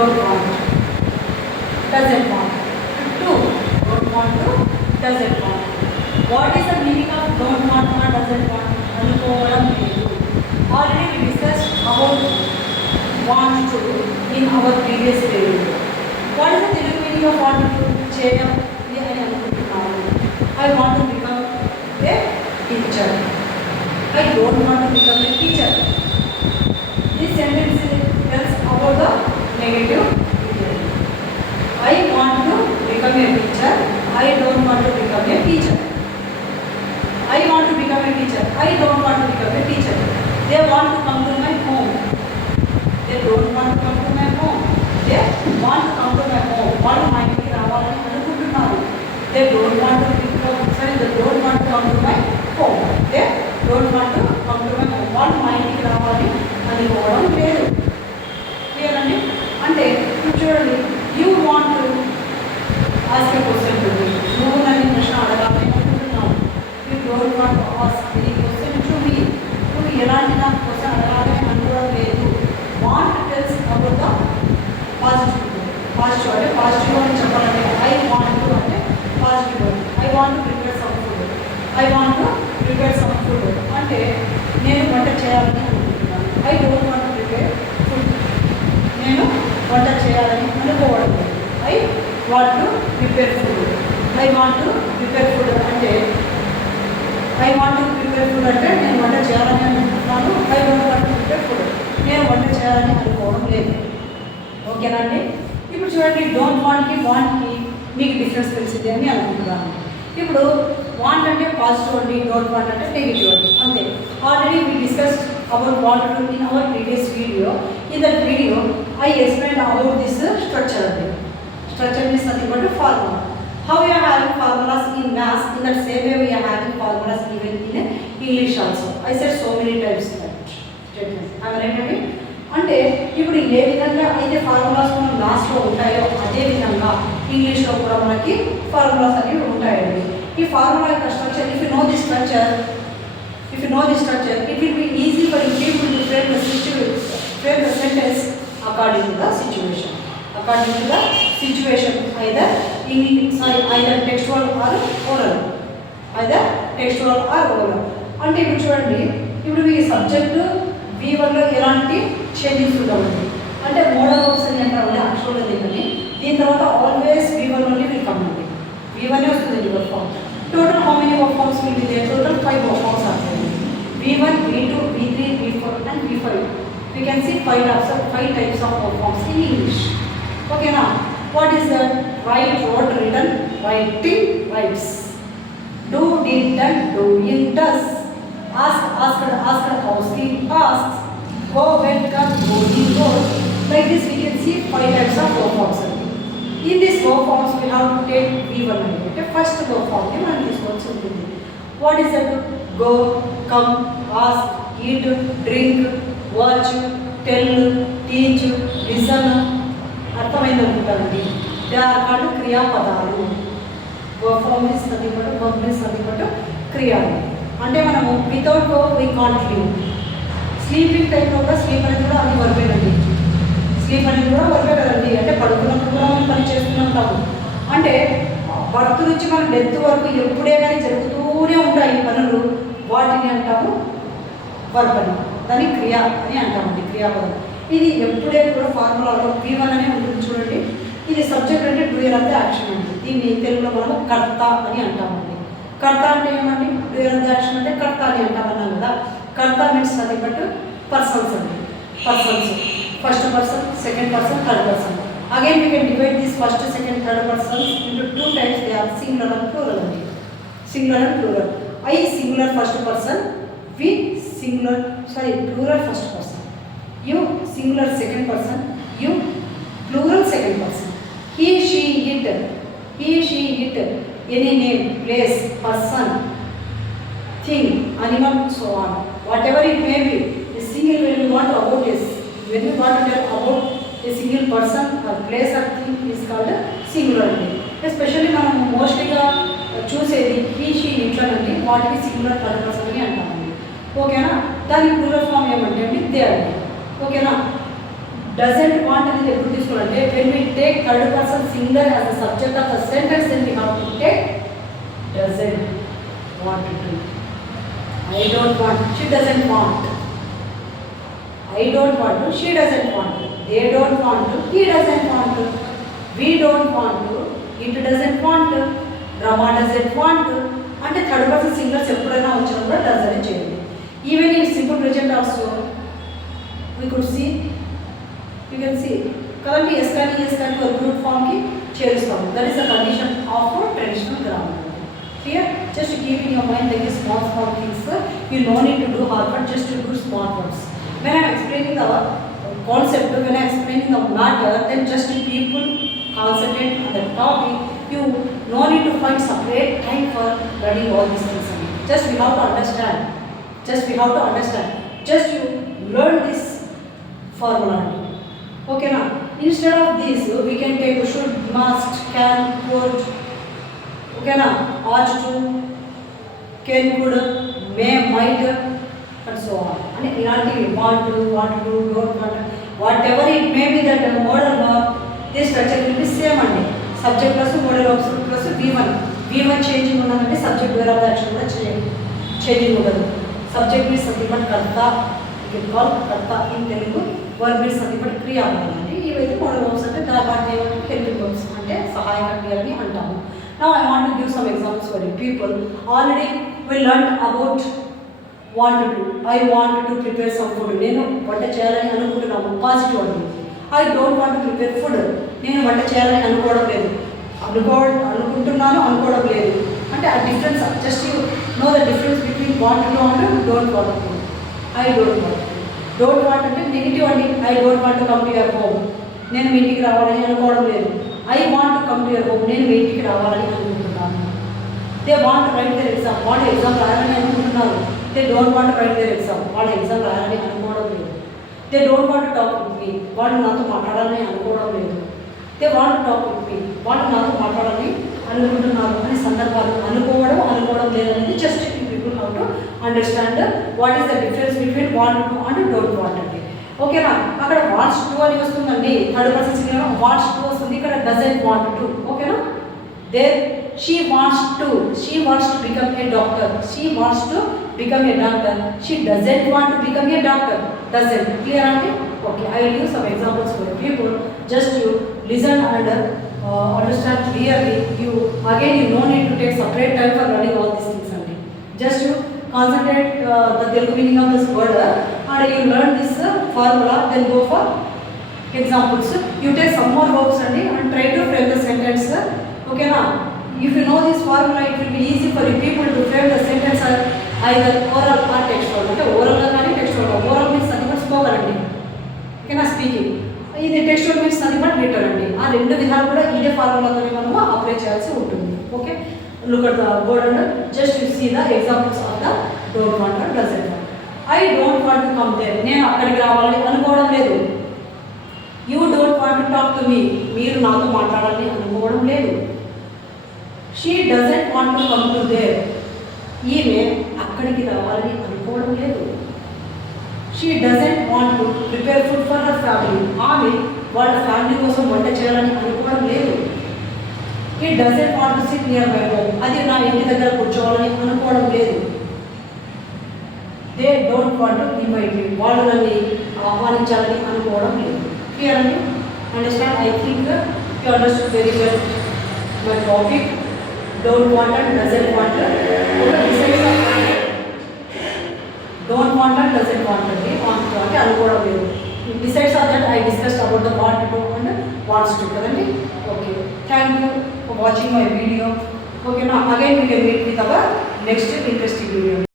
don't want, doesn't want. Two, don't want to, doesn't want. What is the meaning of don't want or doesn't want? అనుకోవడం లేదు. Already we discussed about want to in our previous video. What is the Telugu meaning of want to? చేయడం అని అనుకుంటున్నాను. I want to become a teacher. I don't want to become a teacher. This sentence tells about the negative behavior. I want to become a teacher. I don't want to become a teacher. I want to become a teacher. I don't want to become a teacher. They want to come to my home. They don't want to come to my home. They want to come to my home. వాళ్ళు మా ఇంటికి రావాలని అనుకుంటున్నారు. They don't want to they don't want to come to my home. They don't want to come to my home. వాళ్ళు మా ఇంటికి రావాలి అనుకోవడం లేదు. క్లియర్ అండి? అంటే ఇప్పుడు చూడండి, you want to ask a question to me. నువ్వు నన్ను ప్రశ్న అడగాలని అనుకుంటున్నావు. You don't want to ask any question to me. నువ్వు ఎలాంటి నాకు క్వశ్చన్ అడగాలని అనుకోవడం లేదు. Want tells about the positive. Positive అంటే పాజిటివ్ అని చెప్పాలంటే ఐ వాంట్ టు అంటే positive. I want to prepare some food. I want to prepare some food అంటే నేను వంట చేయాలని అనుకుంటున్నాను. I don't want to prepare food. నేను వంట చేయాలని అనుకోవడం లేదు. I want to prepare food. I want to prepare food అంటే I want to prepare food అంటే నేను వంట చేయాలని అనుకుంటున్నాను. I don't want to prepare food. నేను వంట చేయాలని అనుకోవడం లేదు. ఓకేనా అండి? ఇప్పుడు చూడండి, డోంట్ వాంట్కి వాంట్కి మీకు డిఫరెన్స్ తెలిసింది అని అనుకుంటున్నాను. ఇప్పుడు వాంట్ అంటే పాజిటివ్ అండి, డోంట్ వాంట్ అంటే నెగిటివ్ అండి, అంతే. Already we discussed about want to in our previous video. In that video I explain about this structure అండి. Structure means nothing but formula. How we are having formulas in maths, in that same way we are having formulas even in English also. I said so many times that statement. Am I right అండి? అంటే ఇప్పుడు ఏ విధంగా అయితే ఫార్ములాస్ మనం లాస్ట్లో ఉంటాయో అదే విధంగా ఇంగ్లీష్లో కూడా మనకి ఫార్ములాస్ అనేవి ఉంటాయండి. ఈ ఫార్ములా యొక్క structure, if you know the structure, it will be easy for you people to frame the sentence according to the situation. Either textual or oral. అంటే ఇప్పుడు చూడండి, ఇప్పుడు ఈ సబ్జెక్ట్ V1లో ఎలాంటి చేంజెస్ ఉండవండి. అంటే మోడల్ వర్బ్స్ అని అంటారు యాక్చువల్గా దీన్ని. దీని తర్వాత ఆల్వేస్ V1 నుండి విల్ కమ్ అండి. V1 వస్తుంది verb form. Total how many verb forms will be there? Total 5 verb forms are there. V1, V2, V3, V4 and V5. We can see 5 types of verb forms in English. Okay now, what is that? Write, wrote, written, writing, writes. Do, did, done, doing, does. Ask, asked, asking, asks. Go, went, come, going, goes. Like this we can see 5 types of verb forms. In this verb forms we have to take V1 and the first verb form and this one ఉంటుంది. What is that? Go, come, ask, eat, drink, watch, tell, teach, listen. అర్థమైంది అనుకుంటానండి. They are called క్రియాపదాలు. Verb form is nothing but verb is nothing but క్రియ. అంటే మనము without verb we can't live. Sleeping టైంలో కూడా స్లీప్ అనేది కూడా అది వర్బేనండి. స్లీప్ అనేది కూడా వర్బే కదండి. అంటే పడుకున్నప్పుడు కూడా మనం పని చేస్తూనే ఉంటాము. అంటే బర్త్ నుంచి మనం డెత్ వరకు ఎప్పుడే కానీ జరుగుతూనే ఉంటాయి ఈ పనులు. వాటిని అంటాము వర్బ్ అని. దాన్ని క్రియ అని అంటామండి, క్రియాపదం. ఇది ఎప్పుడే కూడా ఫార్ములాలో V1 అనే ఉంటుంది చూడండి. ఇది సబ్జెక్ట్ అంటే డూయర్ ఆఫ్ ద యాక్షన్ అండి. దీన్ని తెలుగులో మనం కర్త అని అంటామండి. కర్త అంటే ఏమండి? డూయర్ ఆఫ్ ద యాక్షన్ అంటే కర్త అని అంటామన్నాం కదా. కర్త మీన్స్ అది బట్ పర్సన్స్ అండి. Persons, first person, second person, third person. Again we can divide this first, second, third persons into 2 types. They are singular and plural అండి. Singular and plural. I singular first person, we singular plural first person. You singular second person, you plural second person. He, she, it, any name, place, person, thing, animal, so on. Whatever it may be, a single when you want about this, when you want to tell about a single person or place or thing is called singularity. Especially మనం మోస్ట్లీగా చూసేది he, she, ఇట్లా నుండి వాటికి singular third person అని అంటామండి. ఓకేనా? దాని ప్లూరల్ ఫామ్ ఏమంటే అండి దే అండి. ఓకేనా? డజంట్ వాంట్ అనేది ఎప్పుడు తీసుకోవాలంటే when we take third person singular as the subject of the sentence then we have to take doesn't want to. I don't want, she doesn't want. I don't want to, she doesn't want to. They don't want to, he doesn't want to. We don't want to, it doesn't want to. Rama doesn't want to. అంటే third person singulars ఎప్పుడైనా వచ్చినప్పుడు does అని చేయండి. Even in simple present also we could see, you can see కదండి, S కానీ ఒక group ఫామ్కి చేరుస్తాము. That is the condition of traditional grammar. Here, just keep in your mind like small things. You no need to do hard work, just to do small words. When I am explaining the concept, when I am explaining the matter, then just people concentrate on the topic. You no need to find separate time for learning all these things. Just we have to understand. Just you learn this formula. Okay now. Instead of this, we can take should, must, can, could. ఓకేనా, ought to, can, could, may, might and so on. అంటే ఇలాంటివి want to, don't want, whatever it may be that modal verb, this structure will be same అండి. Subject plus modal verbs plus V1 changing ఉన్నదంటే subject wear of action కూడా చేంజింగ్ ఉండదు. Subject means nothing but కర్త, కర్త ఇన్ Telugu. Verb means nothing but క్రియ ఉంటుందండి. ఇవైతే modal verbs అంటే వాటిని ఏమంటే హెల్పింగ్ వర్బ్స్ అంటే సహాయక క్రియలని అంటాము. Now I want to give some examples for you people. Already we learned about want to. I want to prepare some food. నేను వంట చేయాలని అనుకుంటున్నాను, పాజిటివ్ అండి. I don't want to prepare food. నేను వంట చేయాలని అనుకోవడం లేదు. అనుకోవడం లేదు అంటే ఆ difference. Just you know the difference between want to and don't want to. I don't want. Don't want అంటే నెగిటివ్ అండి. I don't want to come to your home. నేను మీ ఇంటికి రావాలని అనుకోవడం లేదు. I want to come to your home. నేను మీ ఇంటికి రావాలని అనుకుంటున్నాను. They want to write their exam. వాళ్ళు ఎగ్జామ్ రాయాలని అనుకుంటున్నారు. They don't want to write their exam. వాళ్ళు ఎగ్జామ్ రాయాలని అనుకోవడం లేదు. They don't want to talk with me. వాళ్ళు నాతో మాట్లాడాలని అనుకోవడం లేదు. They want to talk with me. వాళ్ళు నాతో మాట్లాడాలని అనుకుంటున్నారు అనే సందర్భాలు అనుకోవడం లేదనేది just people how to understand what is the difference between want to and don't want అండి. ఓకేనా, అక్కడ వాంట్స్ టు అని వస్తుందండి, third person singular wants to వస్తుంది, ఇక్కడ డజంట్ వాంట్ టు. ఓకేనా, there she wants to become a doctor. She doesn't want to become a doctor. Doesn't. Clear aunty? Okay, I will use some examples for people. Just you listen and understand clearly. You no need to take separate time for learning all these things aunty. Just you concentrate the Telugu meaning of this word and you learn this formula, then go for examples. You take some more verbs and try to frame the sentence. Okay na? If you know this formula, it will be easy for you people to frame the sentence either oral or textual. Okay, oral and textual. Oral means nothing but spoken అండి. ఓకేనా, స్పీకింగ్. ఇది textual means nothing but written అండి. ఆ రెండు విధాలు కూడా ఇదే ఫార్ములాతోనే మనము అప్లై చేయాల్సి ఉంటుంది. Okay, look at the board and just you see the examples of the don't want or doesn't want. I don't want to come there. నేను అక్కడికి రావాలని అనుకోవడం లేదు. You don't want to talk to me. మీరు నాతో మాట్లాడాలని అనుకోవడం లేదు. She doesn't want to come to there. ఈమె అక్కడికి రావాలని అనుకోవడం లేదు. She doesn't want to prepare food for her family. ఆమె వాళ్ళ ఫ్యామిలీ కోసం వంట చేయాలని అనుకోవడం లేదు. He doesn't want to sit near my home. అది నా ఇంటి దగ్గర కూర్చోవాలని అనుకోవడం లేదు. They don't want to invite me. వాళ్ళు నన్ను ఆహ్వానించాలని అనుకోవడం లేదు. Clear అండి? Understand? I think you understood very well my topic. Don't want and doesn't want. Don't want and doesn't want అంటే అనుకోవడం లేదు. Besides of that, I discussed about the want to and wants to కదండి. Okay, thank you for watching my video. Okay, now again we can meet with our next interesting video.